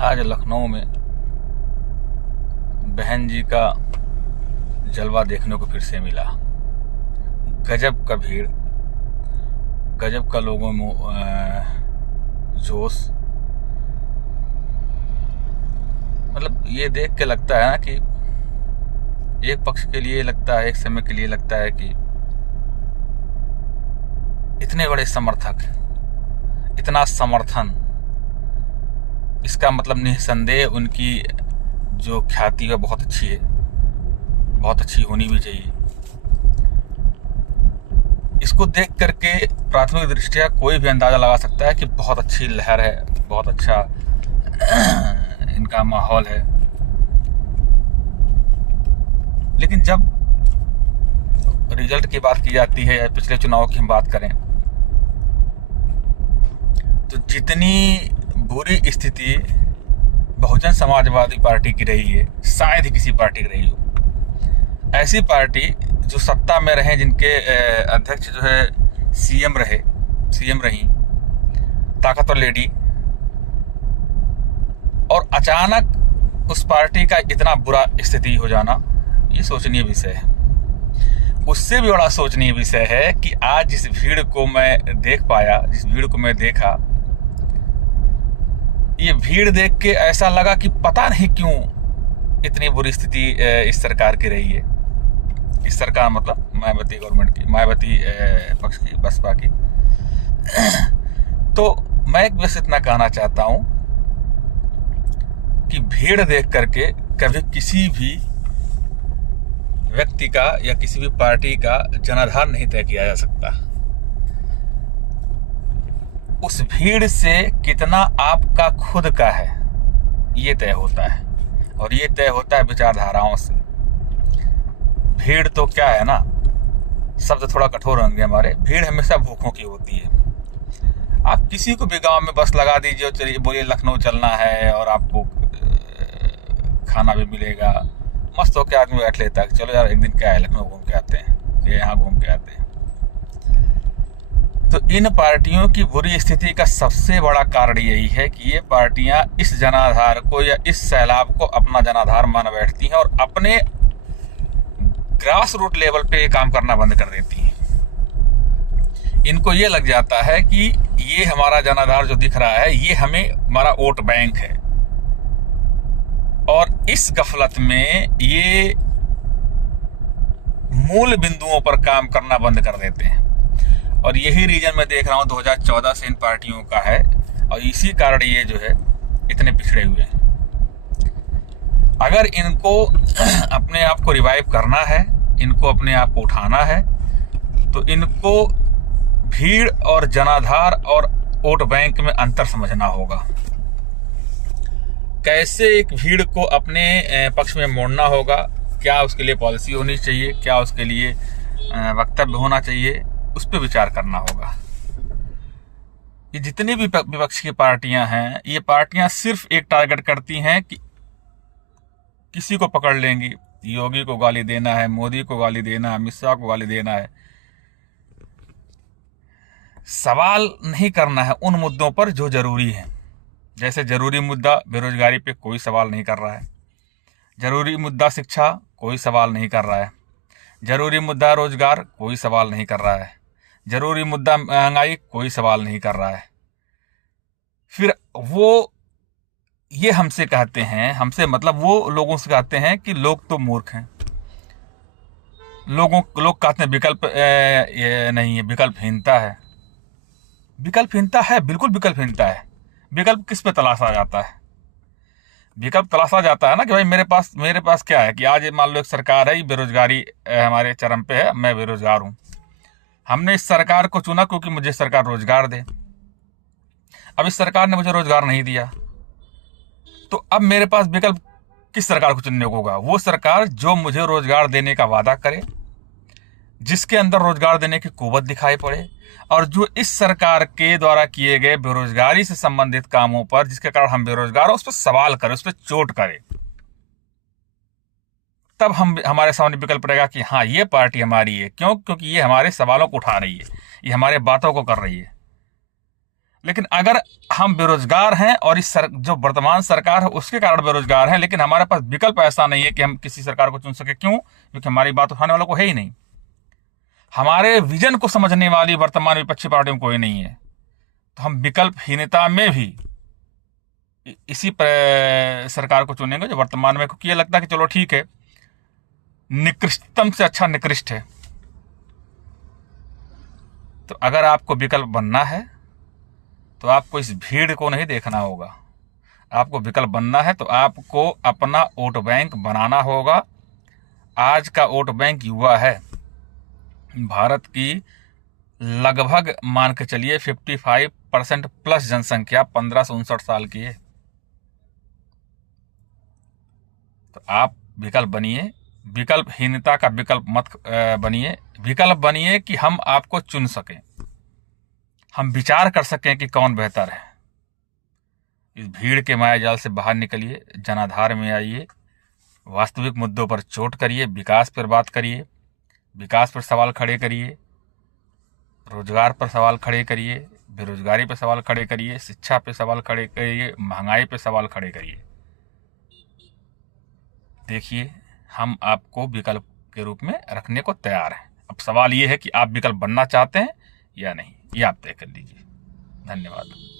आज लखनऊ में बहन जी का जलवा देखने को फिर से मिला। गजब का भीड़, गजब का लोगों में जोश। मतलब ये देख के लगता है ना कि एक पक्ष के लिए लगता है, एक समय के लिए लगता है कि इतने बड़े समर्थक, इतना समर्थन, इसका मतलब निस्संदेह उनकी जो ख्याति है बहुत अच्छी है, बहुत अच्छी होनी भी चाहिए। इसको देख करके प्राथमिक दृष्टिया कोई भी अंदाज़ा लगा सकता है कि बहुत अच्छी लहर है, बहुत अच्छा इनका माहौल है। लेकिन जब रिजल्ट की बात की जाती है या पिछले चुनाव की हम बात करें तो जितनी बुरी स्थिति बहुजन समाजवादी पार्टी की रही है, शायद ही किसी पार्टी की रही हो। ऐसी पार्टी जो सत्ता में रहे, जिनके अध्यक्ष जो है सीएम रही, ताकतवर लेडी, और अचानक उस पार्टी का इतना बुरा स्थिति हो जाना, ये सोचनीय विषय है। उससे भी बड़ा सोचनीय विषय है कि आज जिस भीड़ को मैं देख पाया, जिस भीड़ को मैं देखा, ये भीड़ देख के ऐसा लगा कि पता नहीं क्यों इतनी बुरी स्थिति इस सरकार की रही है। इस सरकार मतलब मायावती गवर्नमेंट की, मायावती पक्ष की, बसपा की। तो मैं बस इतना कहना चाहता हूं कि भीड़ देख करके कभी किसी भी व्यक्ति का या किसी भी पार्टी का जनाधार नहीं तय किया जा सकता। उस भीड़ से कितना आपका खुद का है ये तय होता है, और ये तय होता है विचारधाराओं से। भीड़ तो क्या है ना, शब्द थोड़ा कठोर होंगे हमारे, भीड़ हमेशा भूखों की होती है। आप किसी को भी गांव में बस लगा दीजिए, चलिए बोलिए लखनऊ चलना है और आपको खाना भी मिलेगा, मस्त होकर आदमी बैठ लेता है, चलो यार एक दिन क्या है लखनऊ घूम के आते हैं, या यहाँ घूम के आते हैं। तो इन पार्टियों की बुरी स्थिति का सबसे बड़ा कारण यही है कि ये पार्टियां इस जनाधार को या इस सैलाब को अपना जनाधार मान बैठती हैं और अपने ग्रास रूट लेवल पे काम करना बंद कर देती हैं। इनको ये लग जाता है कि ये हमारा जनाधार जो दिख रहा है ये हमारा वोट बैंक है, और इस गफलत में ये मूल बिंदुओं पर काम करना बंद कर देते हैं। और यही रीजन मैं देख रहा हूं 2014 से इन पार्टियों का है, और इसी कारण ये जो है इतने पिछड़े हुए हैं। अगर इनको अपने आप को रिवाइव करना है, इनको अपने आप को उठाना है, तो इनको भीड़ और जनाधार और वोट बैंक में अंतर समझना होगा। कैसे एक भीड़ को अपने पक्ष में मोड़ना होगा, क्या उसके लिए पॉलिसी होनी चाहिए, क्या उसके लिए वक्तव्य होना चाहिए, उस पर विचार करना होगा। ये जितनी भी विपक्ष की पार्टियां हैं, ये पार्टियां सिर्फ एक टारगेट करती हैं कि किसी को पकड़ लेंगी, योगी को गाली देना है, मोदी को गाली देना है, अमित शाह को गाली देना है। सवाल नहीं करना है उन मुद्दों पर जो जरूरी है। जैसे जरूरी मुद्दा बेरोजगारी पे कोई सवाल नहीं कर रहा है, जरूरी मुद्दा शिक्षा कोई सवाल नहीं कर रहा है, जरूरी मुद्दा रोजगार कोई सवाल नहीं कर रहा है, जरूरी मुद्दा महंगाई कोई सवाल नहीं कर रहा है। फिर वो ये हमसे कहते हैं, हमसे मतलब वो लोगों से कहते हैं कि लोग तो मूर्ख हैं। लोग कहते हैं विकल्प ये नहीं है, विकल्पहीनता है। विकल्पहीनता है, बिल्कुल विकल्पहीनता है। विकल्प किस पे तलाशा जाता है? विकल्प तलाशा जाता है ना कि भाई मेरे पास क्या है कि आज मान लो एक सरकार है, बेरोजगारी हमारे चरम पे है, मैं बेरोजगार हूं। हमने इस सरकार को चुना क्योंकि मुझे सरकार रोजगार दे। अब इस सरकार ने मुझे रोजगार नहीं दिया, तो अब मेरे पास विकल्प किस सरकार को चुनने को होगा? वो सरकार जो मुझे रोजगार देने का वादा करे, जिसके अंदर रोजगार देने की कुव्वत दिखाई पड़े, और जो इस सरकार के द्वारा किए गए बेरोजगारी से संबंधित कामों पर, जिसके कारण हम बेरोजगार हो, उस पर सवाल करे, उस पर चोट करे। तब हमारे सामने विकल्प रहेगा कि हाँ ये पार्टी हमारी है। क्यों? क्योंकि ये हमारे सवालों को उठा रही है, ये हमारे बातों को कर रही है। लेकिन अगर हम बेरोजगार हैं और जो वर्तमान सरकार है उसके कारण बेरोजगार हैं, लेकिन हमारे पास विकल्प ऐसा नहीं है कि हम किसी सरकार को चुन सके। क्यों? क्योंकि हमारी बात उठाने वालों को है ही नहीं। हमारे विजन को समझने वाली वर्तमान विपक्षी पार्टियों को कोई नहीं है। तो हम विकल्पहीनता में भी इसी सरकार को चुनेंगे जो वर्तमान में, क्योंकि ये लगता है कि चलो ठीक है, निकृष्टतम से अच्छा निकृष्ट है। तो अगर आपको विकल्प बनना है तो आपको इस भीड़ को नहीं देखना होगा। आपको विकल्प बनना है तो आपको अपना वोट बैंक बनाना होगा। आज का वोट बैंक युवा है। भारत की लगभग मान के चलिए 55% प्लस जनसंख्या 15 से 59 साल की है। तो आप विकल्प बनिए, विकल्पहीनता का विकल्प मत बनिए। विकल्प बनिए कि हम आपको चुन सकें, हम विचार कर सकें कि कौन बेहतर है। इस भीड़ के मायाजाल से बाहर निकलिए, जनाधार में आइए, वास्तविक मुद्दों पर चोट करिए, विकास पर बात करिए, विकास पर सवाल खड़े करिए, रोजगार पर सवाल खड़े करिए, बेरोजगारी पर सवाल खड़े करिए, शिक्षा पे सवाल खड़े करिए, महंगाई पे सवाल खड़े करिए। देखिए, हम आपको विकल्प के रूप में रखने को तैयार हैं। अब सवाल ये है कि आप विकल्प बनना चाहते हैं या नहीं, ये आप तय कर लीजिए। धन्यवाद।